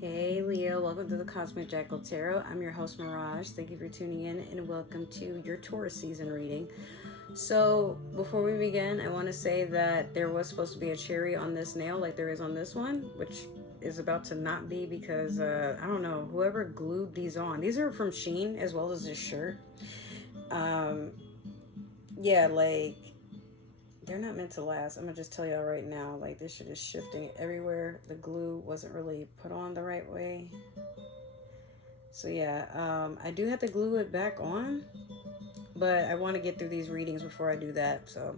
Hey Leo, welcome to the Cosmic Jackal Tarot. I'm your host Mirage. Thank you for tuning in and welcome to your Taurus season reading. So before we begin, I want to say that there was supposed to be a cherry on this nail like there is on this one, which is about to not be because I don't know, whoever glued these on. These are from Shein as well as this shirt. Yeah, like they're not meant to last. I'm gonna just tell y'all right now, like this shit is shifting everywhere. The glue wasn't really put on the right way. So yeah, I do have to glue it back on, but I want to get through these readings before I do that. So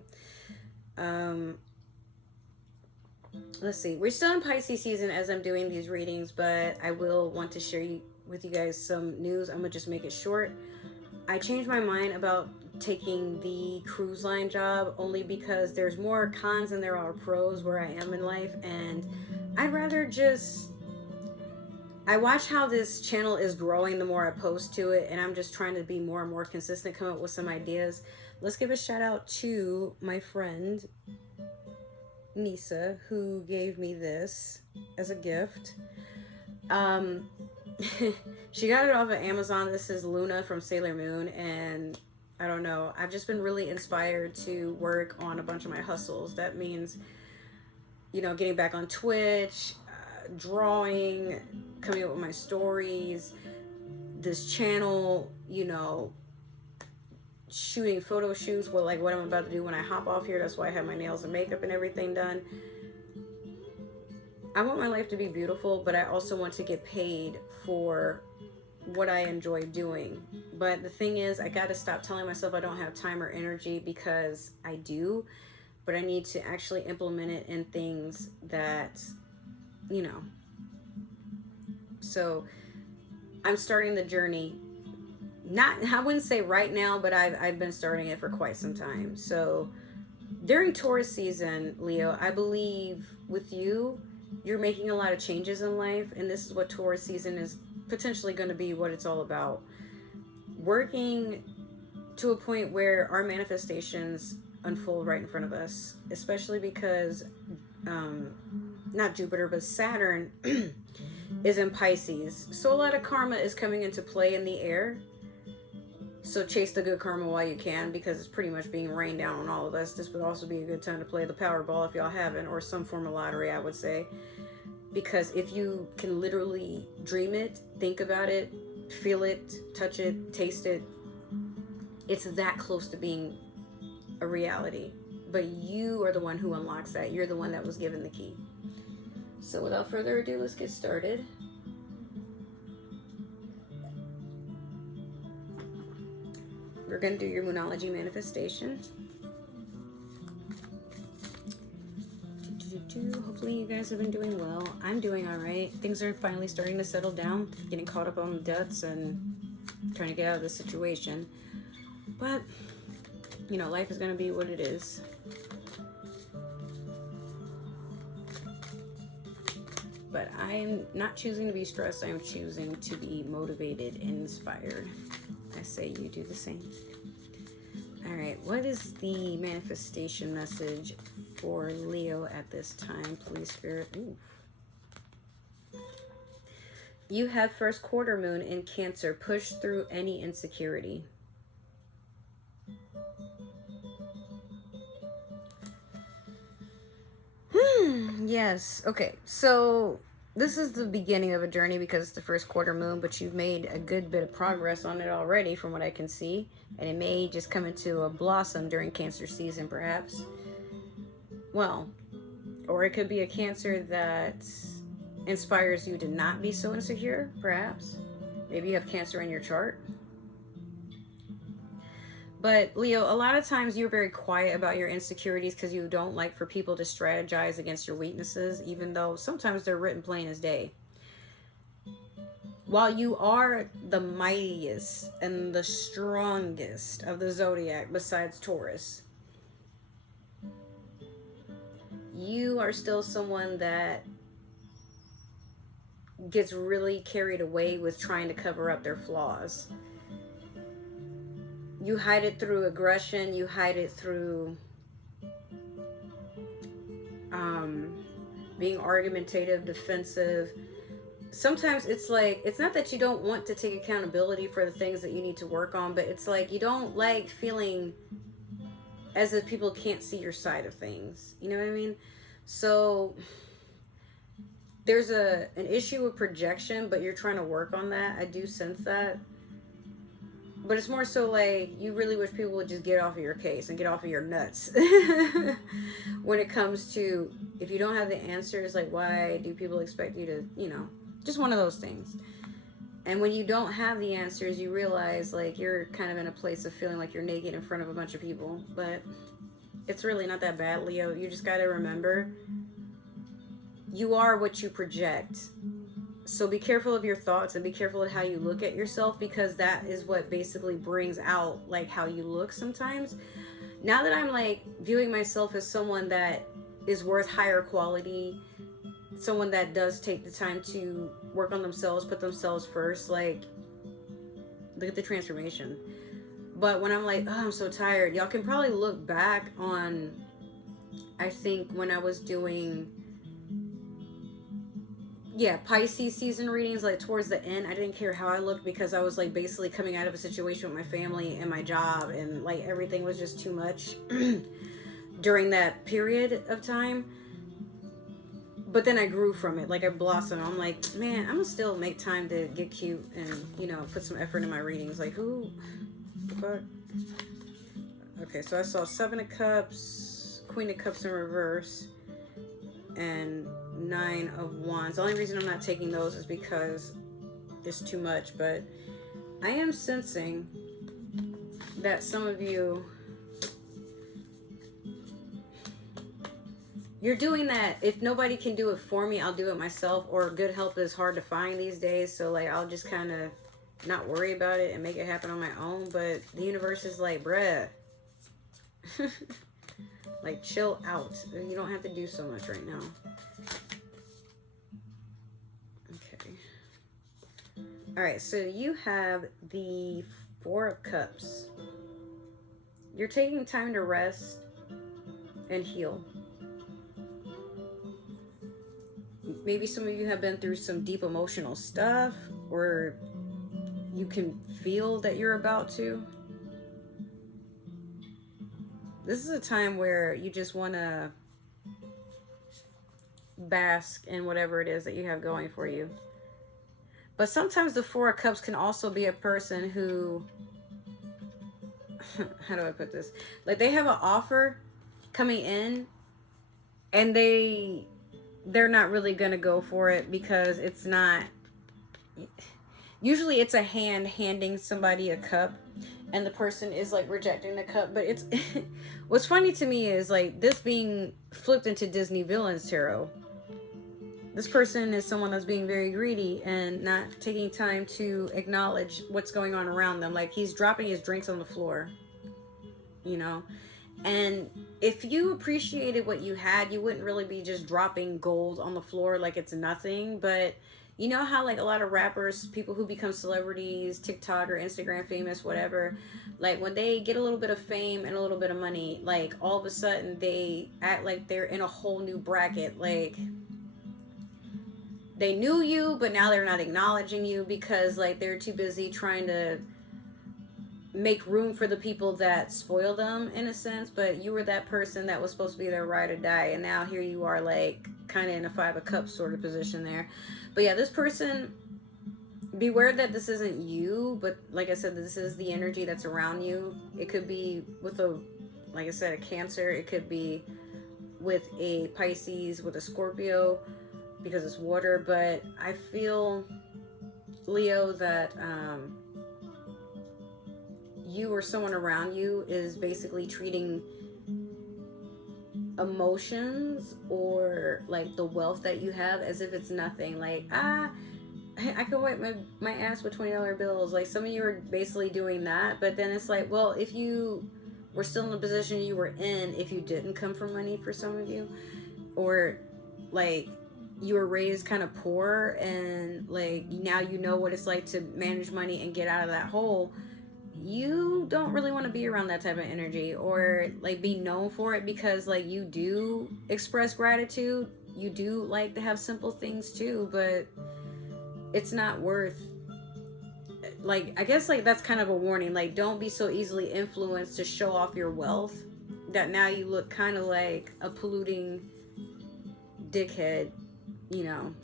let's see. We're still in Pisces season as I'm doing these readings, but I will want to share with you guys some news. I'm gonna just make it short. I changed my mind about taking the cruise line job only because there's more cons than there are pros where I am in life, and I'd rather just I watch how this channel is growing the more I post to it, and I'm just trying to be more and more consistent, come up with some ideas. Let's give a shout out to my friend Nisa, who gave me this as a gift. She got it off of Amazon. This is Luna from Sailor Moon, and I don't know, I've just been really inspired to work on a bunch of my hustles. That means, getting back on Twitch, drawing, coming up with my stories, this channel, shooting photo shoots with like what I'm about to do when I hop off here. That's why I have my nails and makeup and everything done. I want my life to be beautiful, but I also want to get paid for what I enjoy doing. But the thing is, I got to stop telling myself I don't have time or energy, because I do, but I need to actually implement it in things that, so I'm starting the journey. I wouldn't say right now, but I've been starting it for quite some time. So during Taurus season, Leo, I believe with you're making a lot of changes in life, and this is what Taurus season is potentially going to be, what it's all about. Working to a point where our manifestations unfold right in front of us, especially because not Jupiter, but Saturn is in Pisces. So a lot of karma is coming into play in the air. So chase the good karma while you can, because it's pretty much being rained down on all of us. This would also be a good time to play the Powerball if y'all haven't, or some form of lottery, I would say. Because if you can literally dream it, think about it, feel it, touch it, taste it, it's that close to being a reality. But you are the one who unlocks that. You're the one that was given the key. So without further ado, let's get started. We're going to do your Moonology manifestation. Hopefully you guys have been doing well. I'm doing all right. Things are finally starting to settle down, getting caught up on the debts and trying to get out of the situation. But, life is going to be what it is. But I'm not choosing to be stressed. I am choosing to be motivated and inspired. I say you do the same. All right, what is the manifestation message for Leo at this time, please, Spirit? Ooh. You have first quarter moon in Cancer. Push through any insecurity. Yes. Okay, so this is the beginning of a journey because it's the first quarter moon, but you've made a good bit of progress on it already from what I can see. And it may just come into a blossom during Cancer season, perhaps. Well, or it could be a Cancer that inspires you to not be so insecure, perhaps. Maybe you have Cancer in your chart. But Leo, a lot of times you're very quiet about your insecurities because you don't like for people to strategize against your weaknesses, even though sometimes they're written plain as day. While you are the mightiest and the strongest of the zodiac besides Taurus, you are still someone that gets really carried away with trying to cover up their flaws. You hide it through aggression. You hide it through being argumentative, defensive, sometimes it's like, it's not that you don't want to take accountability for the things that you need to work on, but it's like you don't like feeling as if people can't see your side of things. You know what I mean? So there's an issue with projection, but you're trying to work on that. I do sense that. But it's more so like you really wish people would just get off of your case and get off of your nuts. When it comes to, if you don't have the answers, like, why do people expect you to, just one of those things. And when you don't have the answers, you realize like you're kind of in a place of feeling like you're naked in front of a bunch of people. But it's really not that bad, Leo. You just got to remember, you are what you project. So be careful of your thoughts and be careful of how you look at yourself, because that is what basically brings out like how you look sometimes. Now that I'm like viewing myself as someone that is worth higher quality, someone that does take the time to work on themselves, put themselves first, like, look at the transformation. But when I'm like, oh, I'm so tired, y'all can probably look back on, I think when I was doing Pisces season readings, like towards the end, I didn't care how I looked, because I was like basically coming out of a situation with my family and my job, and like everything was just too much during that period of time. But then I grew from it, like I blossomed. I'm like, man, I'm gonna still make time to get cute and put some effort in my readings. Like, who the fuck? Okay, so I saw 7 of Cups, Queen of Cups in reverse, and 9 of Wands. The only reason I'm not taking those is because it's too much, but I am sensing that some of you, you're doing that. If nobody can do it for me, I'll do it myself, or good help is hard to find these days, so like I'll just kind of not worry about it and make it happen on my own. But the universe is like, bruh, like, chill out. You don't have to do so much right now. Okay. All right, so you have the 4 of Cups. You're taking time to rest and heal. Maybe some of you have been through some deep emotional stuff, or you can feel that you're about to. This is a time where you just want to bask in whatever it is that you have going for you. But sometimes the 4 of Cups can also be a person who, how do I put this? Like, they have an offer coming in, and they're not really going to go for it, because it's not, usually it's a hand handing somebody a cup, and the person is like rejecting the cup. But it's what's funny to me is like this being flipped into Disney villains tarot. This person is someone that's being very greedy and not taking time to acknowledge what's going on around them. Like, he's dropping his drinks on the floor, and if you appreciated what you had, you wouldn't really be just dropping gold on the floor like it's nothing. But you know how like a lot of rappers, people who become celebrities, TikTok or Instagram famous, whatever, like when they get a little bit of fame and a little bit of money, like all of a sudden they act like they're in a whole new bracket. Like, they knew you, but now they're not acknowledging you, because like they're too busy trying to make room for the people that spoil them, in a sense. But you were that person that was supposed to be their ride or die, and now here you are, like kind of in a 5 of Cups sort of position there. But yeah, this person, beware that this isn't you, but like I said, this is the energy that's around you. It could be with like I said, a Cancer. It could be with a Pisces, with a Scorpio, because it's water. But I feel, Leo, that you or someone around you is basically treating emotions or like the wealth that you have as if it's nothing. Like, I could wipe my ass with $20 bills. Like, some of you are basically doing that. But then it's like, well, if you were still in the position you were in, if you didn't come from money, for some of you, or like you were raised kind of poor, and like now you know what it's like to manage money and get out of that hole, you don't really want to be around that type of energy, or like be known for it, because like you do express gratitude, you do like to have simple things too, but it's not worth, like, I guess, like, that's kind of a warning. Like, don't be so easily influenced to show off your wealth that now you look kind of like a polluting dickhead, you know.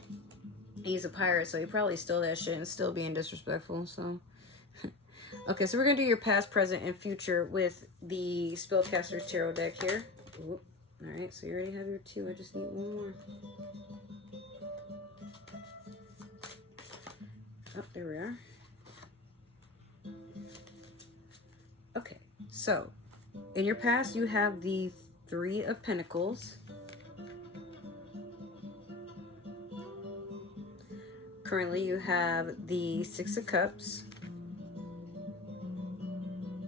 He's a pirate, so he probably stole that shit and still being disrespectful, so. Okay, so we're going to do your past, present, and future with the Spellcaster's Tarot deck here. Oop. Alright, so you already have your 2. I just need 1 more. Oh, there we are. Okay, so in your past, you have the 3 of Pentacles. Currently, you have the 6 of Cups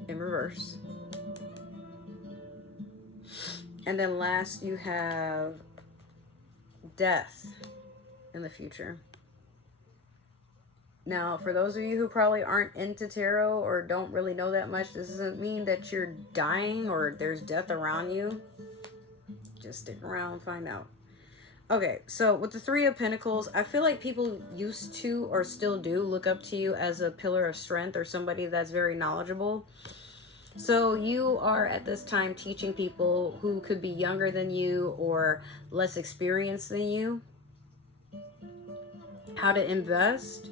in reverse. And then last, you have Death in the future. Now, for those of you who probably aren't into tarot or don't really know that much, this doesn't mean that you're dying or there's death around you. Just stick around and find out. Okay, so with the 3 of Pentacles, I feel like people used to, or still do, look up to you as a pillar of strength or somebody that's very knowledgeable. So you are at this time teaching people who could be younger than you or less experienced than you how to invest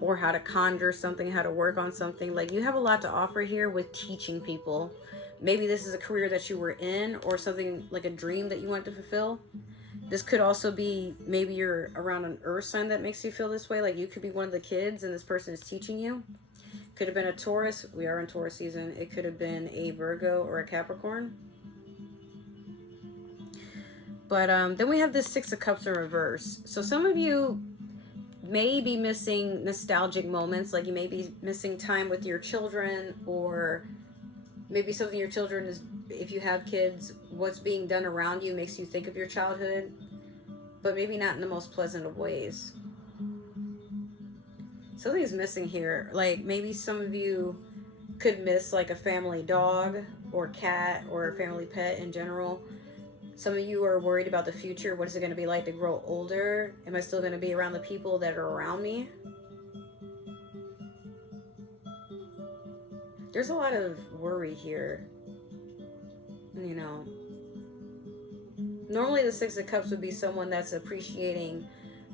or how to conjure something, how to work on something. Like, you have a lot to offer here with teaching people. Maybe this is a career that you were in or something like a dream that you want to fulfill. This could also be maybe you're around an earth sign that makes you feel this way. Like, you could be one of the kids and this person is teaching you. Could have been a Taurus. We are in Taurus season. It could have been a Virgo or a Capricorn. But then we have this 6 of Cups in reverse. So some of you may be missing nostalgic moments. Like, you may be missing time with your children, or maybe something your children is, if you have kids, what's being done around you makes you think of your childhood, but maybe not in the most pleasant of ways. Something's missing here. Like, maybe some of you could miss like a family dog or cat or a family pet in general. Some of you are worried about the future. What is it going to be like to grow older? Am I still going to be around the people that are around me? There's a lot of worry here. You know, normally the 6 of Cups would be someone that's appreciating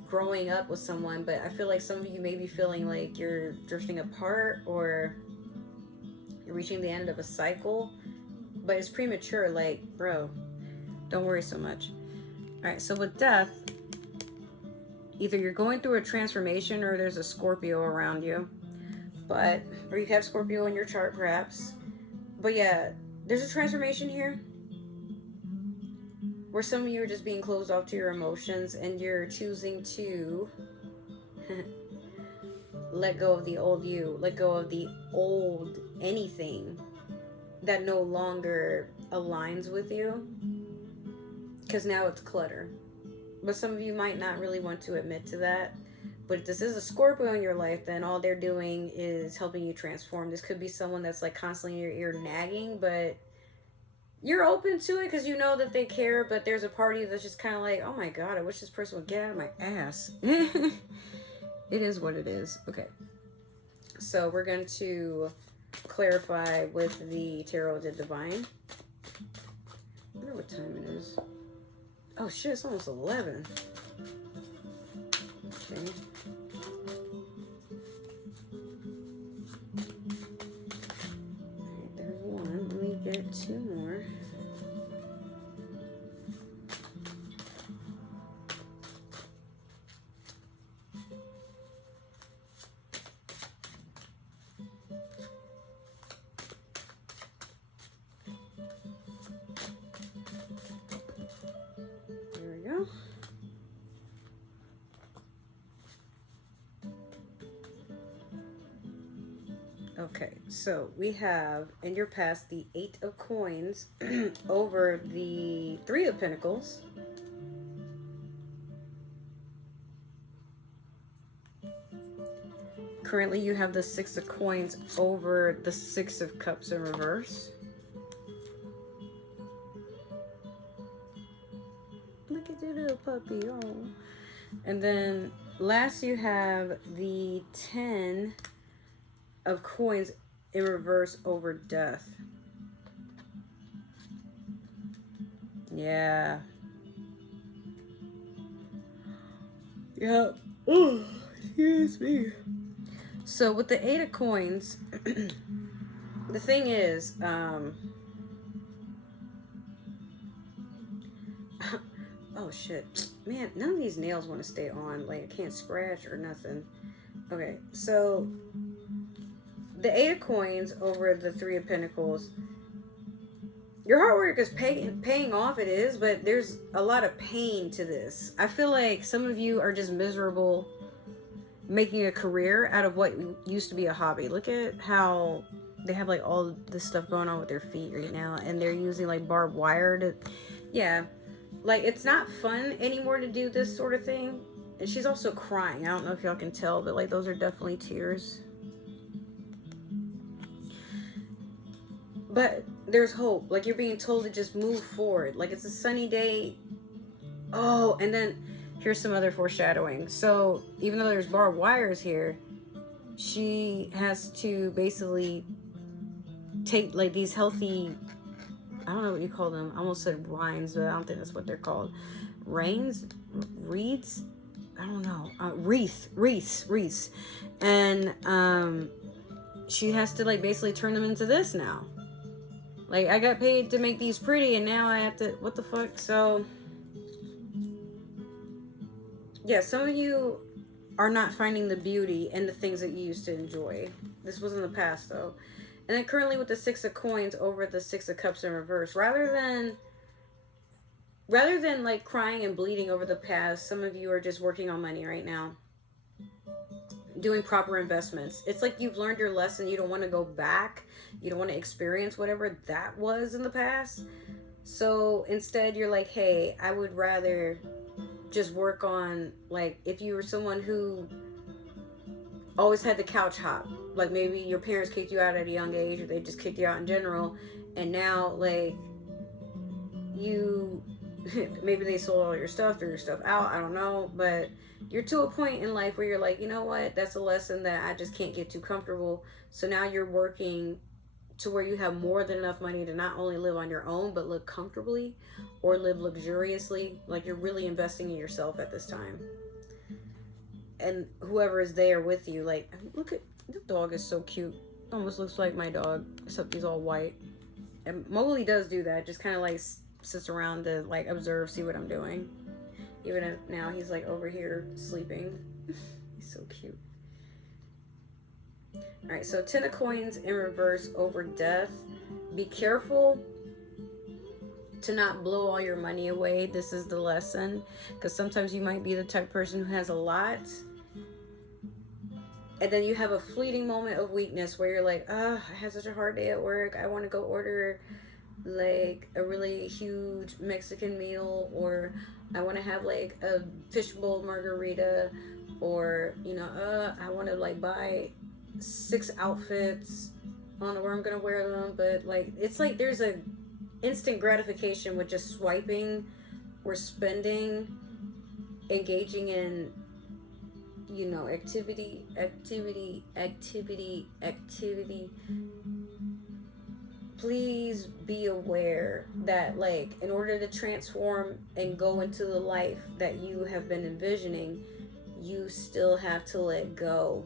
growing up with someone, but I feel like some of you may be feeling like you're drifting apart or you're reaching the end of a cycle, but it's premature. Like, bro, don't worry so much. All right, so with Death, either you're going through a transformation or there's a Scorpio around you, or you have Scorpio in your chart perhaps. But yeah, there's a transformation here where some of you are just being closed off to your emotions and you're choosing to let go of the old you, let go of the old anything that no longer aligns with you, because now it's clutter. But some of you might not really want to admit to that. But if this is a Scorpio in your life, then all they're doing is helping you transform. This could be someone that's like constantly in your ear nagging, but you're open to it because you know that they care. But there's a party that's just kind of like, oh my God, I wish this person would get out of my ass. It is what it is. Okay. So we're going to clarify with the Tarot of the Divine. I wonder what time it is. Oh shit, it's almost 11. Okay. Alright, there's one. Let me get 2 more. There we go. Okay, so we have in your past the 8 of Coins over the 3 of Pentacles. Currently you have the 6 of Coins over the 6 of Cups in reverse. Look at the little puppy, oh. And then last you have the 10 of coins in reverse over death. Yeah. Yep. Oh, excuse me. So with the 8 of coins, the thing is, oh shit, man, none of these nails want to stay on. Like, I can't scratch or nothing. Okay, so the 8 of coins over the 3 of pentacles. Your hard work is paying off, it is, but there's a lot of pain to this. I feel like some of you are just miserable making a career out of what used to be a hobby. Look at how they have like all this stuff going on with their feet right now, and they're using like barbed wire to, yeah, like it's not fun anymore to do this sort of thing. And she's also crying. I don't know if y'all can tell, but like those are definitely tears. But there's hope. Like, you're being told to just move forward. Like, it's a sunny day. Oh, and then here's some other foreshadowing. So even though there's barbed wires here, she has to basically take like these healthy, I don't know what you call them. I almost said rinds, but I don't think that's what they're called. Reeds? I don't know. Wreaths. And she has to like basically turn them into this now. Like, I got paid to make these pretty, and now I have to, what the fuck? So, yeah, some of you are not finding the beauty in the things that you used to enjoy. This was in the past, though. And then currently with the 6 of coins over the 6 of cups in reverse, rather than like crying and bleeding over the past, some of you are just working on money right now. Doing proper investments. It's like you've learned your lesson. You don't want to go back. You don't want to experience whatever that was in the past. So instead you're like, hey, I would rather just work on, like, if you were someone who always had the couch hop, like maybe your parents kicked you out at a young age, or they just kicked you out in general, and now like you maybe they sold all your stuff, threw your stuff out, I don't know, but you're to a point in life where you're like, you know what, that's a lesson that I just can't get too comfortable. So now you're working to where you have more than enough money to not only live on your own, but live comfortably or live luxuriously. Like, you're really investing in yourself at this time. And whoever is there with you, like, look at, the dog is so cute. Almost looks like my dog, except he's all white. And Mowgli does do that, just kind of like sits around to like observe, see what I'm doing. Even if now he's like over here sleeping. He's so cute. Alright, so 10 of coins in reverse over death. Be careful to not blow all your money away. This is the lesson. Because sometimes you might be the type of person who has a lot, and then you have a fleeting moment of weakness where you're like, I had such a hard day at work. I want to go order like a really huge Mexican meal, or I want to have like a fishbowl margarita, or you know, I want to like buy 6 outfits. I don't know where I'm gonna wear them, but like it's like there's a instant gratification with just swiping or spending, engaging in, you know, activity. Please be aware that, like, in order to transform and go into the life that you have been envisioning, you still have to let go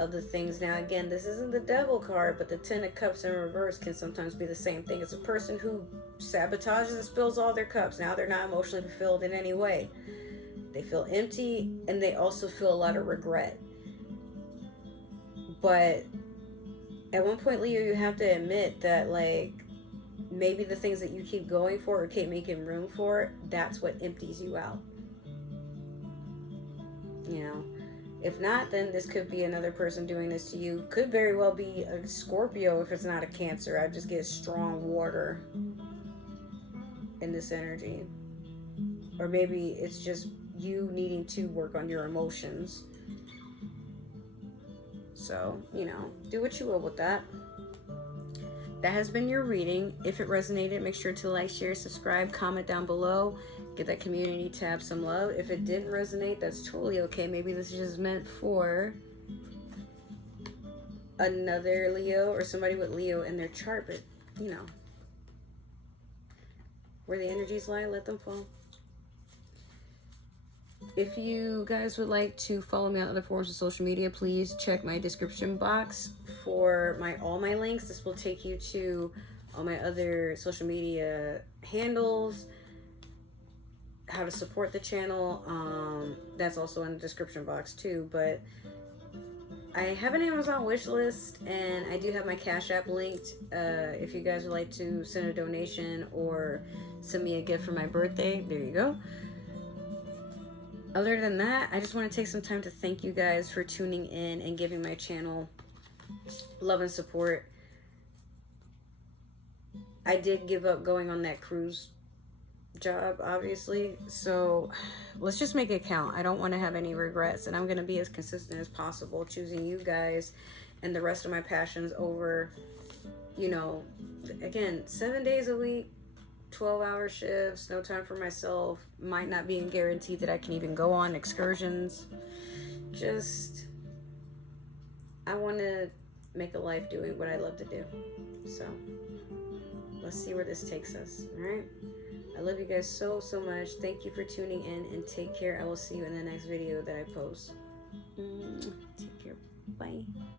of the things. Now, again, this isn't the devil card, but the 10 of cups in reverse can sometimes be the same thing. It's a person who sabotages and spills all their cups. Now they're not emotionally fulfilled in any way. They feel empty, and they also feel a lot of regret. But at one point, Leo, you have to admit that, like, maybe the things that you keep going for or keep making room for, that's what empties you out. You know? If not, then this could be another person doing this to you. Could very well be a Scorpio if it's not a Cancer. I just get strong water in this energy. Or maybe it's just you needing to work on your emotions. So, you know, do what you will with that. That has been your reading. If it resonated, make sure to like, share, subscribe, comment down below. Get that community tab some love. If it didn't resonate, that's totally okay. Maybe this is just meant for another Leo or somebody with Leo in their chart, but you know, where the energies lie, let them fall. If you guys would like to follow me on other forms of social media, please check my description box for all my links. This will take you to all my other social media handles, how to support the channel. That's also in the description box too. But I have an Amazon wish list, and I do have my Cash App linked. If you guys would like to send a donation or send me a gift for my birthday, there you go. Other than that, I just want to take some time to thank you guys for tuning in and giving my channel love and support. I did give up going on that cruise job, obviously, so let's just make it count. I don't want to have any regrets, and I'm going to be as consistent as possible, choosing you guys and the rest of my passions over, you know, again, 7 days a week, 12-hour shifts, no time for myself, might not be guaranteed that I can even go on excursions. Just, I want to make a life doing what I love to do. So let's see where this takes us. All right, I love you guys so much. Thank you for tuning in, and take care. I will see you in the next video that I post. Take care. Bye.